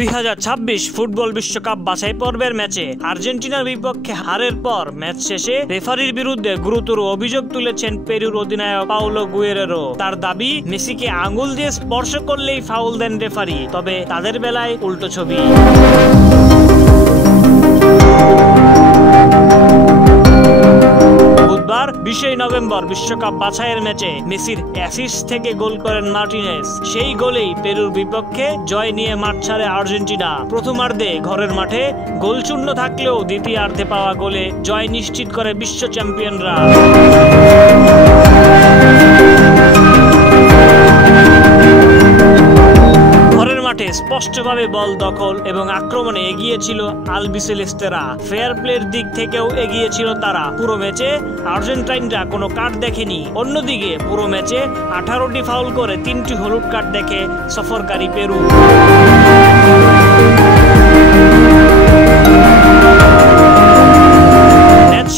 2026 football বিশ্বকাপ বাছাই পর্বের ম্যাচে আর্জেন্টিনার বিপক্ষে হারের পর ম্যাচ শেষে রেফারির বিরুদ্ধে গুরুতর অভিযোগ তুলেছেন পেরুর অধিনায়ক পাউলো গুয়েরেরো। তার দাবি, মেসিকে আঙ্গুল দিয়ে স্পর্শ করলেই ফাউল দেন রেফারি, তবে তাদের বেলায় উল্টো ছবি। বুধবার 20 নভেম্বর বিশ্বকাপ বাছাইয়ের ম্যাচে মেসির অ্যাসিস্ট থেকে গোল করেন মার্টিনেজ। সেই গোলেই পেরুর বিপক্ষে জয় নিয়ে মাঠ ছাড়ে আর্জেন্টিনা। প্রথমার্ধে ঘরের মাঠে গোলশূন্য থাকলেও দ্বিতীয়ার্ধে পাওয়া গোলে জয় নিশ্চিত করে বিশ্ব চ্যাম্পিয়নরা। স্পষ্টভাবে বল দখল এবং আক্রমণে এগিয়ে ছিল আলবিসেলেস্তেরা। ফেয়ার প্লের দিক থেকেও এগিয়ে ছিল তারা। পুরো ম্যাচে আর্জেন্টাইনরা কোনো কার্ড দেখেনি। অন্যদিকে পুরো ম্যাচে 18টি ফাউল করে 3টি হলুদ কার্ড দেখে সফরকারী পেরু।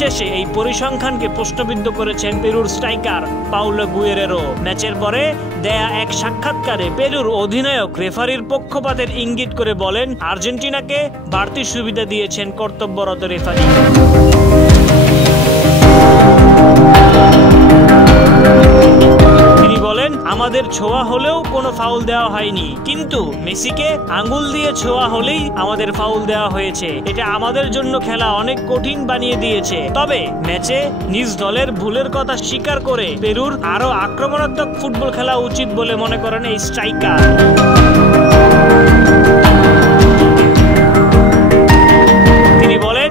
শেষে এই পরিসংখ্যানকে প্রশ্নবিদ্ধ করেছেন পেরুর স্ট্রাইকার পাউলো গুয়েরেরো। ম্যাচের পরে দেয়া এক সাক্ষাৎকারে পেরুর অধিনায়ক রেফারির পক্ষপাতের ইঙ্গিত করে বলেন, আর্জেন্টিনাকে বাড়তি সুবিধা দিয়েছেন কর্তব্যরত রেফারি। আমাদের ছোঁয়া হলেও কোনো ফাউল দেওয়া হয়নি, কিন্তু মেসিকে আঙ্গুল দিয়ে ছোঁয়া হলেই আমাদের ফাউল দেওয়া হয়েছে। এটা আমাদের জন্য খেলা অনেক কঠিন বানিয়ে দিয়েছে। তবে ম্যাচে নিজ দলের ভুলের কথা স্বীকার করে পেরুর আরো আক্রমণাত্মক ফুটবল খেলা উচিত বলে মনে করেন এই স্ট্রাইকার।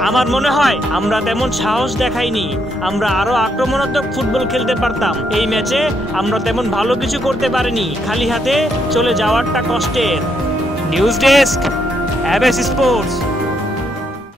আমার মনে হয় আমরা তেমন সাহস দেখাইনি, আমরা আরো আক্রমণাত্মক ফুটবল খেলতে পারতাম। এই ম্যাচে আমরা তেমন ভালো কিছু করতে পারিনি, খালি হাতে চলে যাওয়ারটা কষ্টের। News desk, ABS sports.